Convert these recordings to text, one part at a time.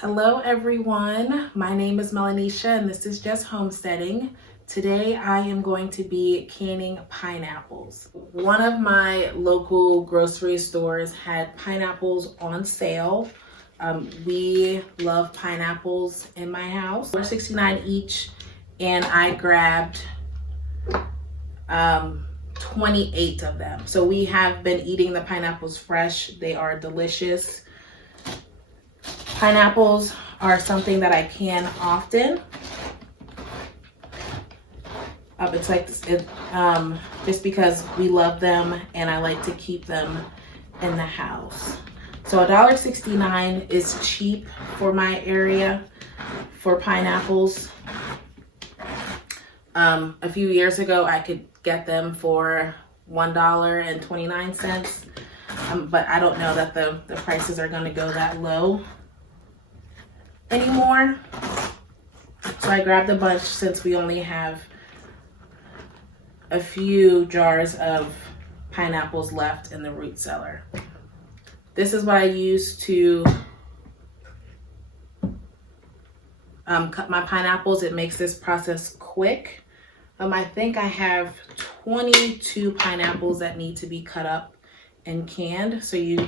Hello everyone, my name is Melanisha and this is Just Homesteading. Today I am going to be canning pineapples. One of my local grocery stores had pineapples on sale. We love pineapples in my house. They're $4.69 each and I grabbed 28 of them. So we have been eating the pineapples fresh. They are delicious. Pineapples are something that I can often. It's like just because we love them and I like to keep them in the house. So $1.69 is cheap for my area for pineapples. A few years ago, I could get them for $1.29, but I don't know that the prices are going to go that low anymore. So I grabbed a bunch since we only have a few jars of pineapples left in the root cellar. This is what I use to cut my pineapples. It makes this process quick. I think I have 22 pineapples that need to be cut up and canned. So you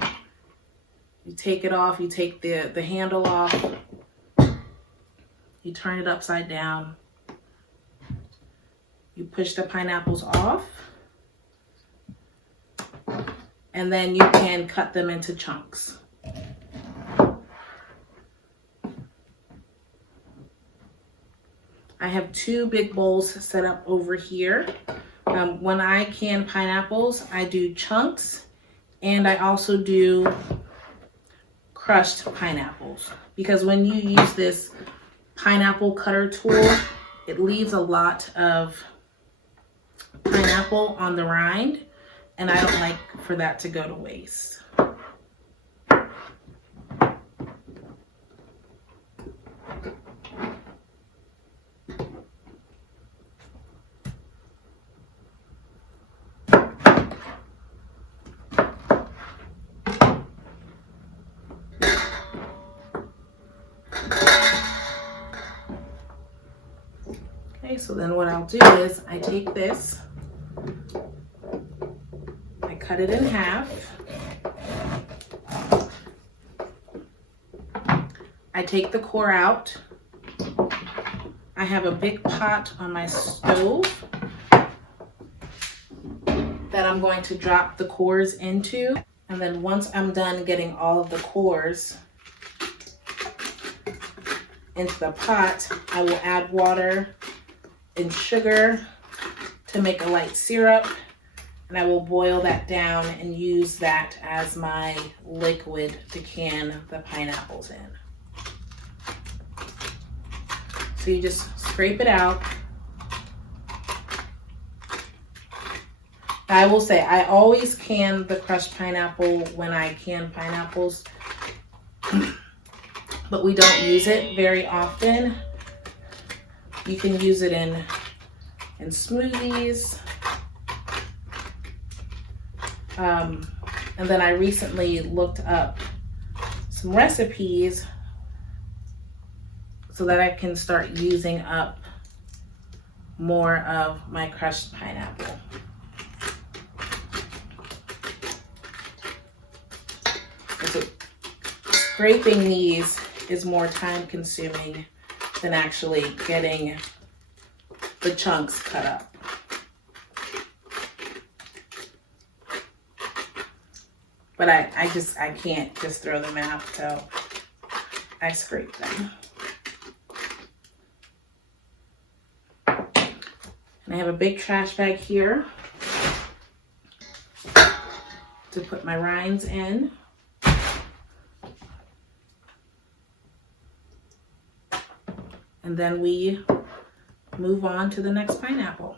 take it off, you take the handle off, you turn it upside down, you push the pineapples off, and then you can cut them into chunks. I have two big bowls set up over here. When I can pineapples, I do chunks and I also do crushed pineapples, because when you use this pineapple cutter tool, it leaves a lot of pineapple on the rind and I don't like for that to go to waste. So then what I'll do is I take this, I cut it in half, I take the core out, I have a big pot on my stove that I'm going to drop the cores into, and then once I'm done getting all of the cores into the pot, I will add water and sugar to make a light syrup, and I will boil that down and use that as my liquid to can the pineapples in. So you just scrape it out. I will say I always can the crushed pineapple when I can pineapples, but we don't use it very often. You can use it in smoothies. And then I recently looked up some recipes so that I can start using up more of my crushed pineapple. So scraping these is more time consuming than actually getting the chunks cut up. But I can't just throw them out, so I scrape them. And I have a big trash bag here to put my rinds in. And then we move on to the next pineapple.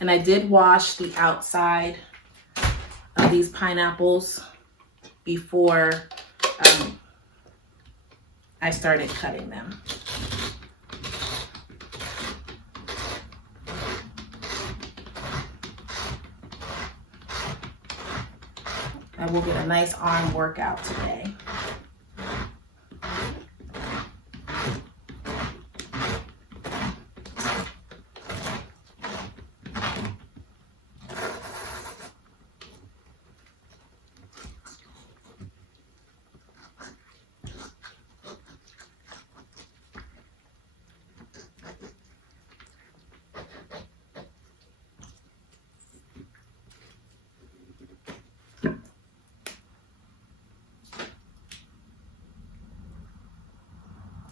And I did wash the outside of these pineapples before I started cutting them. I will get a nice arm workout today.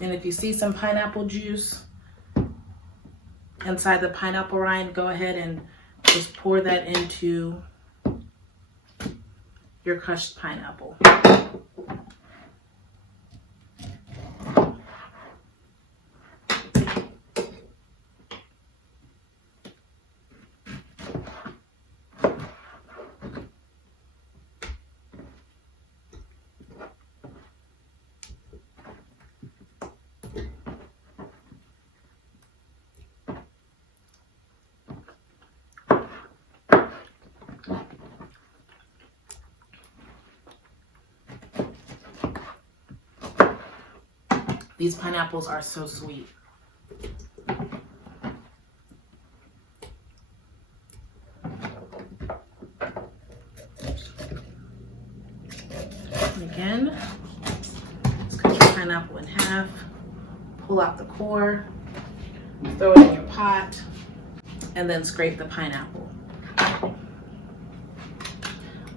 And if you see some pineapple juice inside the pineapple rind, go ahead and just pour that into your crushed pineapple. These pineapples are so sweet. And again, just cut your pineapple in half, pull out the core, throw it in your pot, and then scrape the pineapple.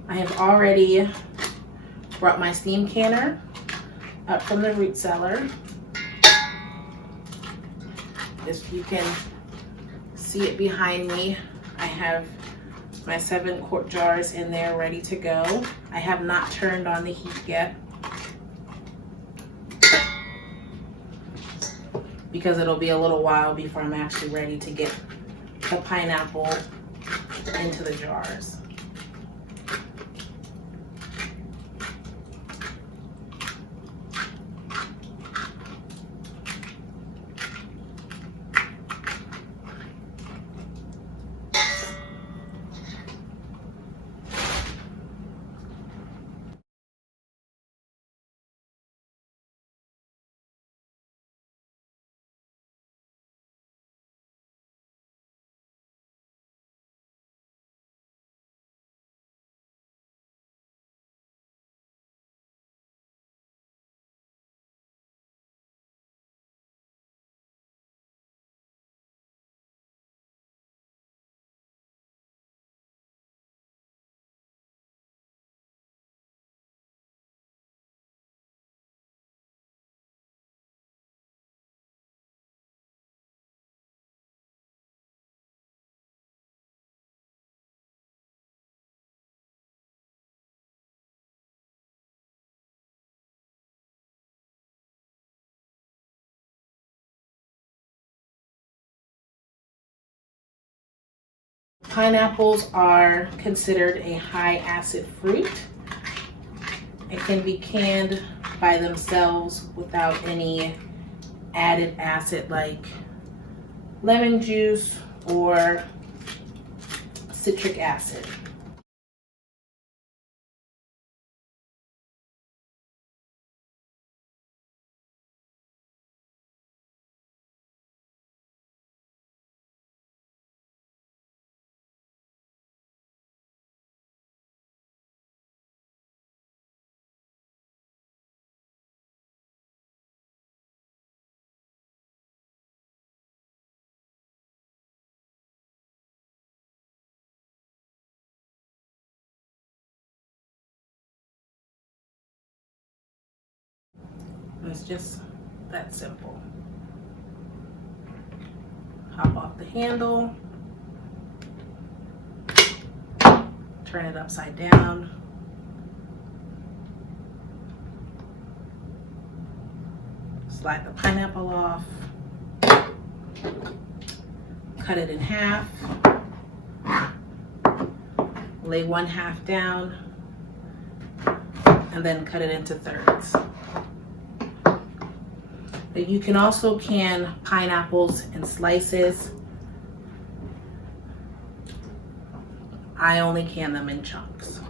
I have already brought my steam canner up from the root cellar. If you can see it behind me, I have my 7-quart jars in there ready to go. I have not turned on the heat yet because it'll be a little while before I'm actually ready to get the pineapple into the jars. Pineapples are considered a high acid fruit. It can be canned by themselves without any added acid like lemon juice or citric acid. It's just that simple. Hop off the handle, turn it upside down, slide the pineapple off, cut it in half, lay one half down, and then cut it into thirds. You can also can pineapples in slices. I only can them in chunks.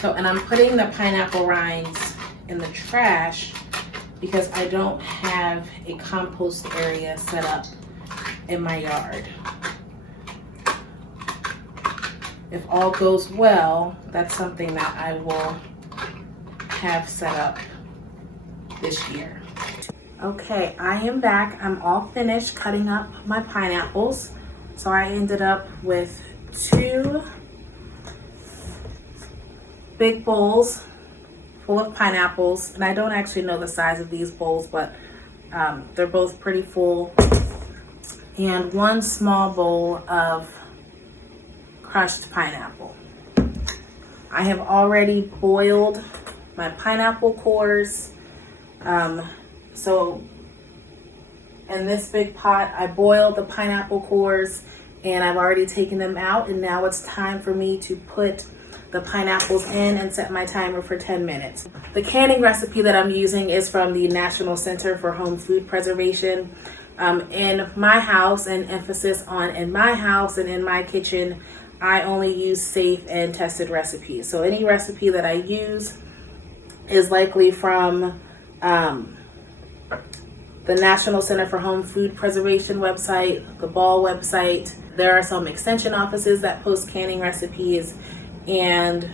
So, and I'm putting the pineapple rinds in the trash because I don't have a compost area set up in my yard. If all goes well, that's something that I will have set up this year. Okay, I am back. I'm all finished cutting up my pineapples. So I ended up with 2 big bowls full of pineapples. And I don't actually know the size of these bowls, but they're both pretty full. And 1 small bowl of crushed pineapple. I have already boiled my pineapple cores. So in this big pot, I boiled the pineapple cores and I've already taken them out, and now it's time for me to put the pineapples in and set my timer for 10 minutes. The canning recipe that I'm using is from the National Center for Home Food Preservation. In my house, and emphasis on in my house and in my kitchen, I only use safe and tested recipes. So any recipe that I use is likely from the National Center for Home Food Preservation website, the Ball website. There are some extension offices that post canning recipes, and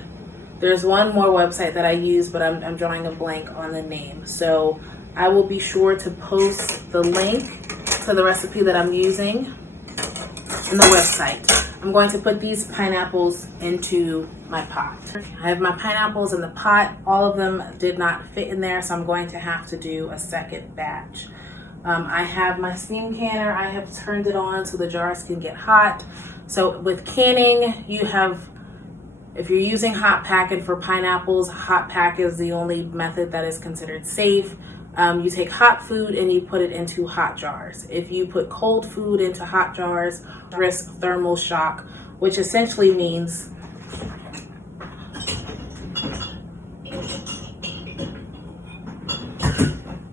there's one more website that I use, but I'm drawing a blank on the name. So I will be sure to post the link to the recipe that I'm using in the website. I'm going to put these pineapples into my pot. I have my pineapples in the pot. All of them did not fit in there, so I'm going to have to do a second batch. I have my steam canner. I have turned it on so the jars can get hot. So with canning, if you're using hot packing for pineapples, hot pack is the only method that is considered safe. You take hot food and you put it into hot jars. If you put cold food into hot jars, risk thermal shock, which essentially means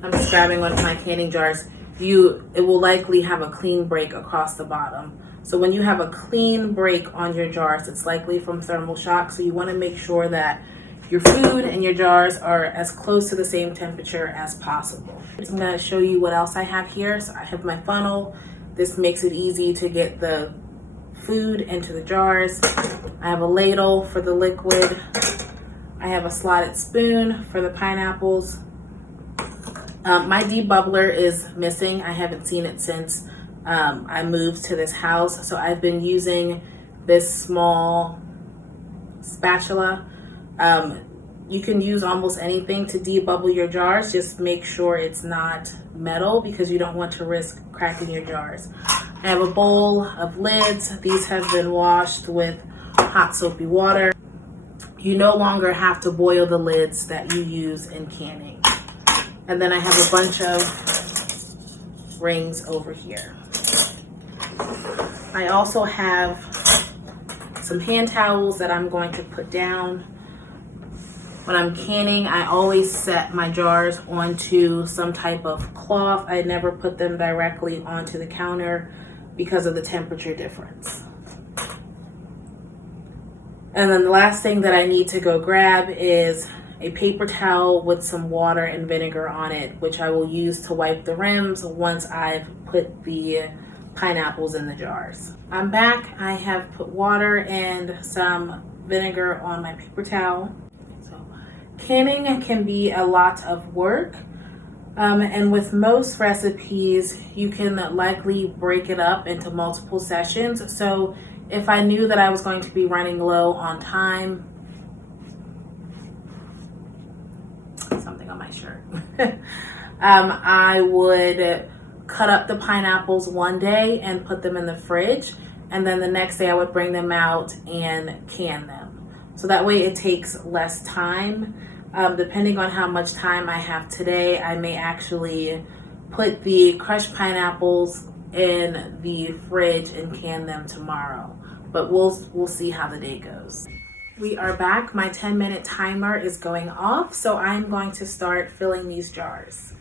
I'm just grabbing one of my canning jars. It will likely have a clean break across the bottom. So when you have a clean break on your jars, it's likely from thermal shock. So you want to make sure that your food and your jars are as close to the same temperature as possible. I'm going to show you what else I have here. So I have my funnel. This makes it easy to get the food into the jars. I have a ladle for the liquid. I have a slotted spoon for the pineapples. My debubbler is missing. I haven't seen it since I moved to this house. So I've been using this small spatula. You can use almost anything to debubble your jars. Just make sure it's not metal because you don't want to risk cracking your jars. I have a bowl of lids. These have been washed with hot soapy water. You no longer have to boil the lids that you use in canning. And then I have a bunch of rings over here. I also have some hand towels that I'm going to put down. When I'm canning, I always set my jars onto some type of cloth. I never put them directly onto the counter because of the temperature difference. And then the last thing that I need to go grab is a paper towel with some water and vinegar on it, which I will use to wipe the rims once I've put the pineapples in the jars. I'm back. I have put water and some vinegar on my paper towel. So canning can be a lot of work. And with most recipes, you can likely break it up into multiple sessions. So if I knew that I was going to be running low on time, something on my shirt, I would cut up the pineapples one day and put them in the fridge. And then the next day I would bring them out and can them. So that way it takes less time. Depending on how much time I have today, I may actually put the crushed pineapples in the fridge and can them tomorrow. But we'll see how the day goes. We are back. My 10-minute timer is going off, so I'm going to start filling these jars.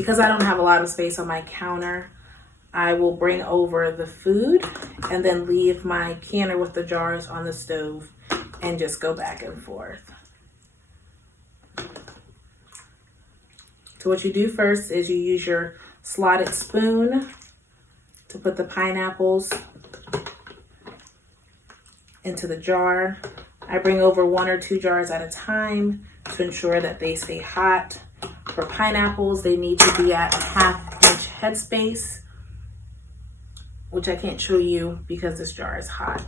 Because I don't have a lot of space on my counter, I will bring over the food and then leave my canner with the jars on the stove and just go back and forth. So what you do first is you use your slotted spoon to put the pineapples into the jar. I bring over 1 or 2 jars at a time to ensure that they stay hot. For pineapples, they need to be at a 1/2 inch headspace, which I can't show you because this jar is hot.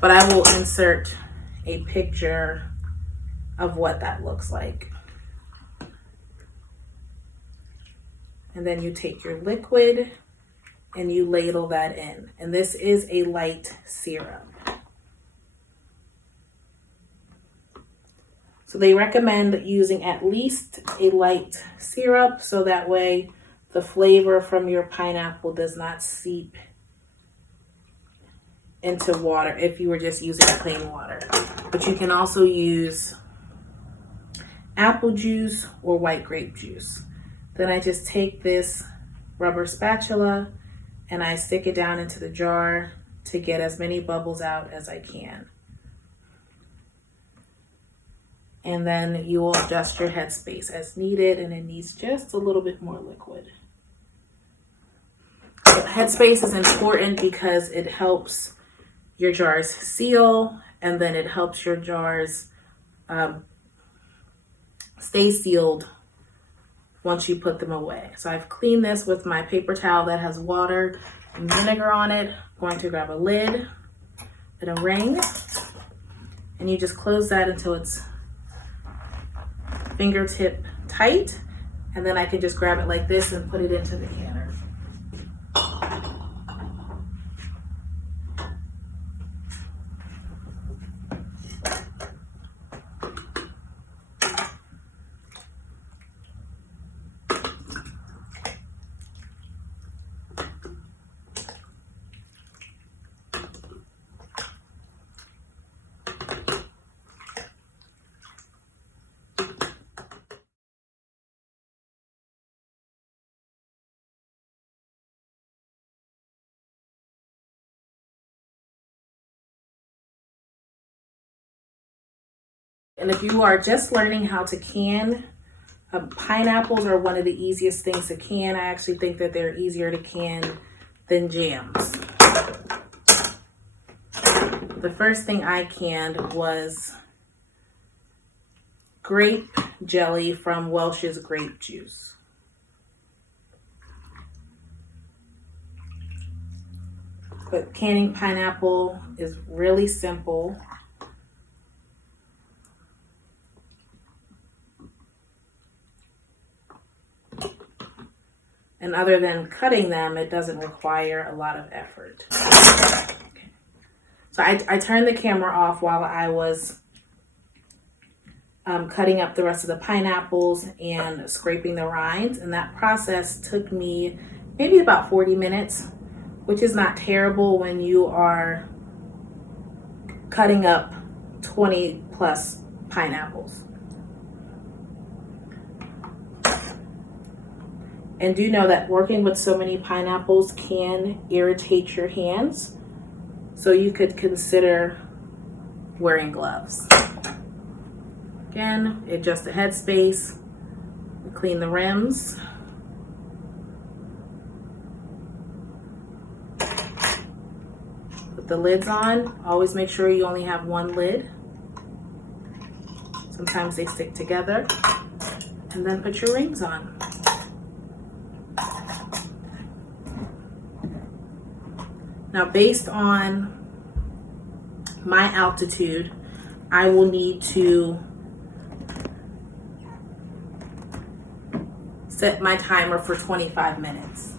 But I will insert a picture of what that looks like. And then you take your liquid and you ladle that in. And this is a light syrup. So they recommend using at least a light syrup so that way the flavor from your pineapple does not seep into water if you were just using plain water. But you can also use apple juice or white grape juice. Then I just take this rubber spatula and I stick it down into the jar to get as many bubbles out as I can. And then you will adjust your headspace as needed, and it needs just a little bit more liquid. So headspace is important because it helps your jars seal, and then it helps your jars stay sealed once you put them away. So I've cleaned this with my paper towel that has water and vinegar on it. I'm going to grab a lid and a ring, and you just close that until it's fingertip tight, and then I can just grab it like this and put it into the canner. And if you are just learning how to can, pineapples are one of the easiest things to can. I actually think that they're easier to can than jams. The first thing I canned was grape jelly from Welch's Grape Juice. But canning pineapple is really simple. And other than cutting them, it doesn't require a lot of effort. Okay. So I turned the camera off while I was cutting up the rest of the pineapples and scraping the rinds. And that process took me maybe about 40 minutes, which is not terrible when you are cutting up 20 plus pineapples. And do know that working with so many pineapples can irritate your hands, so you could consider wearing gloves. Again, adjust the headspace, clean the rims. Put the lids on. Always make sure you only have one lid. Sometimes they stick together. And then put your rings on. Now, based on my altitude, I will need to set my timer for 25 minutes.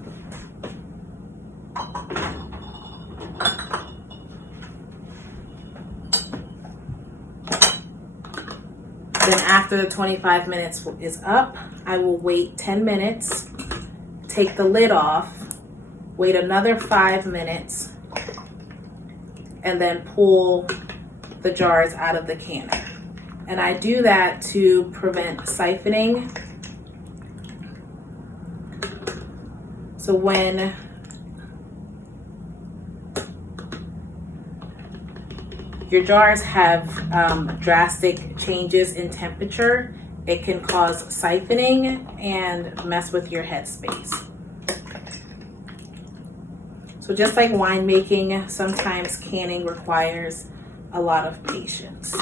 Then after the 25 minutes is up, I will wait 10 minutes, take the lid off, wait another 5 minutes, and then pull the jars out of the canner. And I do that to prevent siphoning So when your jars have drastic changes in temperature, it can cause siphoning and mess with your headspace. So just like winemaking, sometimes canning requires a lot of patience.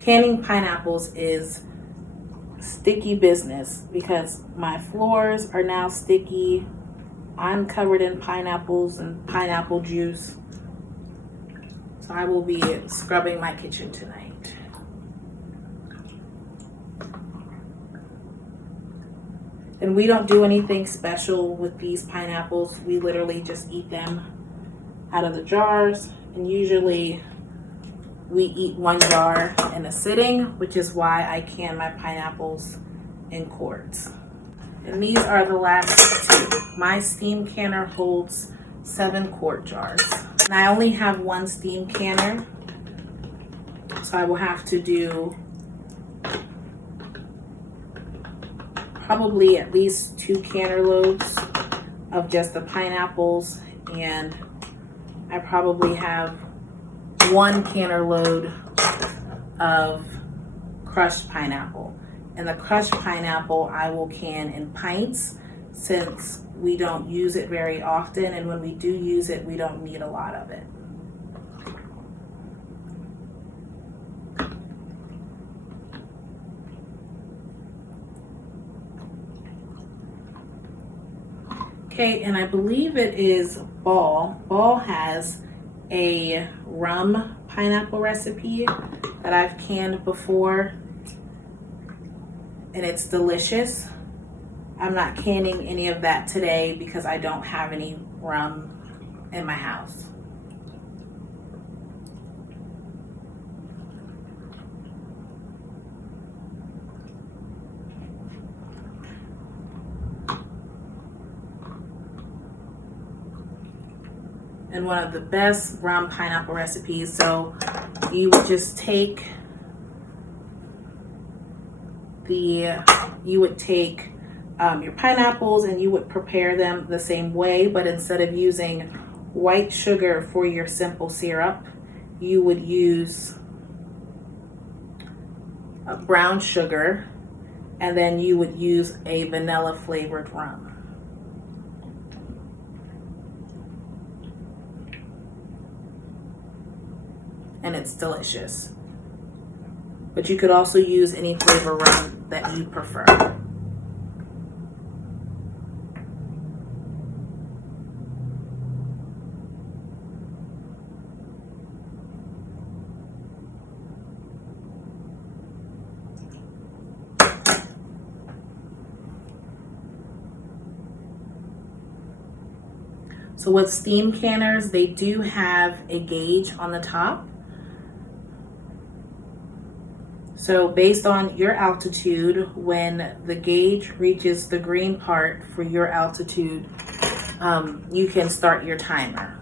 Canning pineapples is sticky business because my floors are now sticky. I'm covered in pineapples and pineapple juice. So I will be scrubbing my kitchen tonight. And we don't do anything special with these pineapples. We literally just eat them out of the jars, and usually we eat one jar in a sitting, which is why I can my pineapples in quarts. And these are the last two. My steam canner holds 7 quart jars. And I only have one steam canner, so I will have to do probably at least 2 canner loads of just the pineapples, and I probably have 1 canner load of crushed pineapple. And the crushed pineapple I will can in pints, since we don't use it very often, and when we do use it, we don't need a lot of it. Okay, and I believe it is Ball. Ball has a rum pineapple recipe that I've canned before, and it's delicious. I'm not canning any of that today because I don't have any rum in my house. And one of the best rum pineapple recipes. So you would just take your pineapples and you would prepare them the same way, but instead of using white sugar for your simple syrup, you would use brown sugar, and then you would use a vanilla flavored rum. And it's delicious. But you could also use any flavor rum that you prefer. So with steam canners, they do have a gauge on the top. So based on your altitude, when the gauge reaches the green part for your altitude, you can start your timer.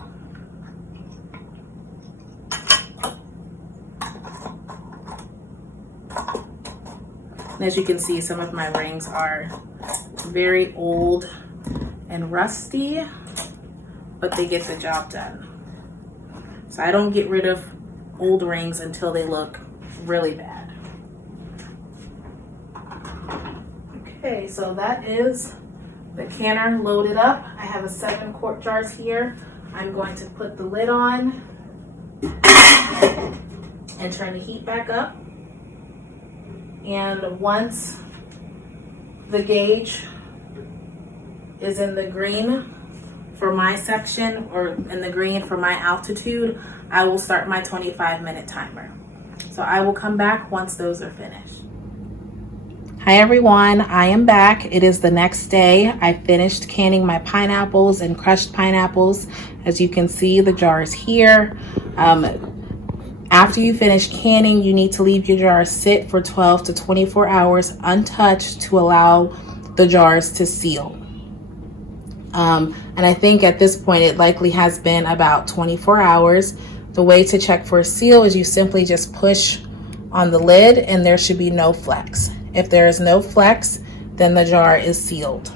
And as you can see, some of my rings are very old and rusty, but they get the job done. So I don't get rid of old rings until they look really bad. Okay, so that is the canner loaded up. I have a 7 quart jars here. I'm going to put the lid on and turn the heat back up. And once the gauge is in the green for my section, or in the green for my altitude, I will start my 25-minute timer. So I will come back once those are finished. Hi everyone, I am back. It is the next day. I finished canning my pineapples and crushed pineapples. As you can see, the jar is here. After you finish canning, you need to leave your jars sit for 12 to 24 hours untouched to allow the jars to seal. And I think at this point it likely has been about 24 hours. The way to check for a seal is you simply just push on the lid and there should be no flex. If there is no flex, then the jar is sealed.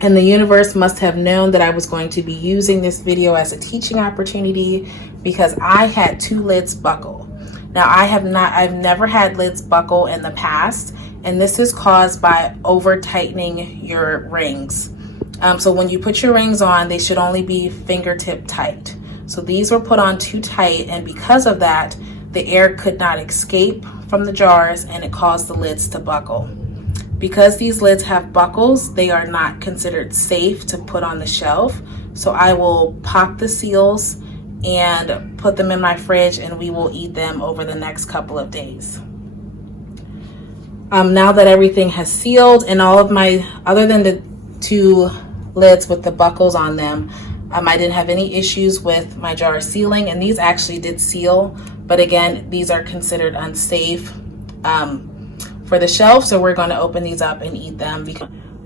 And the universe must have known that I was going to be using this video as a teaching opportunity, because I had 2 lids buckle. Now I've never had lids buckle in the past, and this is caused by over tightening your rings. So when you put your rings on, they should only be fingertip tight. So these were put on too tight, and because of that, the air could not escape from the jars and it caused the lids to buckle. Because these lids have buckles, they are not considered safe to put on the shelf. So I will pop the seals and put them in my fridge, and we will eat them over the next couple of days. Now that everything has sealed, and all of my, other than the 2 lids with the buckles on them, I didn't have any issues with my jar sealing, and these actually did seal, but again, these are considered unsafe for the shelf, so we're going to open these up and eat them.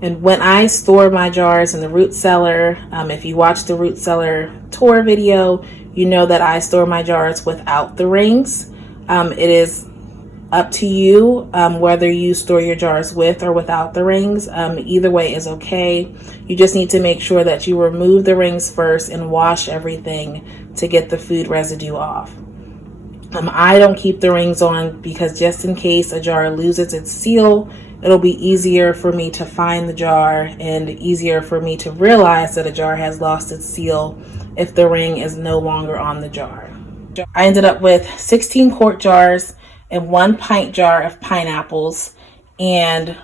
And when I store my jars in the root cellar, if you watch the root cellar tour video, you know that I store my jars without the rings. It is up to you whether you store your jars with or without the rings. Either way is okay. You just need to make sure that you remove the rings first and wash everything to get the food residue off. I don't keep the rings on because just in case a jar loses its seal, it'll be easier for me to find the jar and easier for me to realize that a jar has lost its seal if the ring is no longer on the jar. I ended up with 16 quart jars and 1 pint jar of pineapples and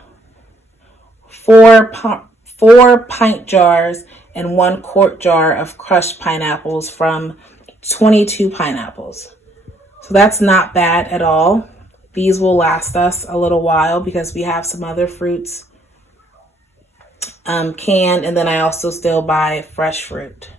4 pint jars and 1 quart jar of crushed pineapples from 22 pineapples. So that's not bad at all. These will last us a little while because we have some other fruits canned, and then I also still buy fresh fruit.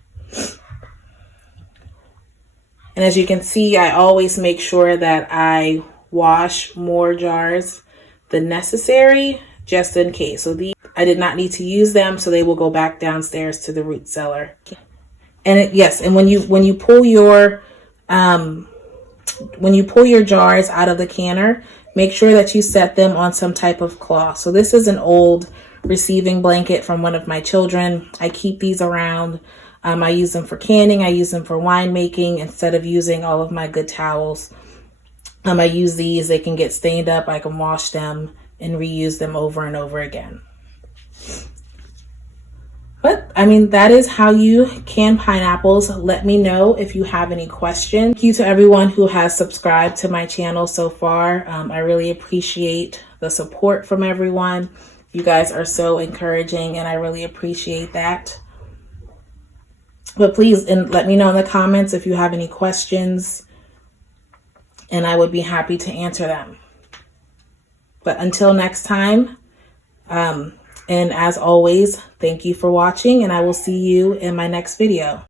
And as you can see, I always make sure that I wash more jars than necessary just in case. So these, I did not need to use them, so they will go back downstairs to the root cellar. And yes, and when you pull your jars out of the canner, make sure that you set them on some type of cloth. So this is an old receiving blanket from one of my children. I keep these around. I use them for canning. I use them for wine making instead of using all of my good towels. I use these. They can get stained up. I can wash them and reuse them over and over again. But I mean, that is how you can pineapples. Let me know if you have any questions. Thank you to everyone who has subscribed to my channel so far. I really appreciate the support from everyone. You guys are so encouraging and I really appreciate that. But please, and let me know in the comments if you have any questions, and I would be happy to answer them. But until next time, and as always, thank you for watching, and I will see you in my next video.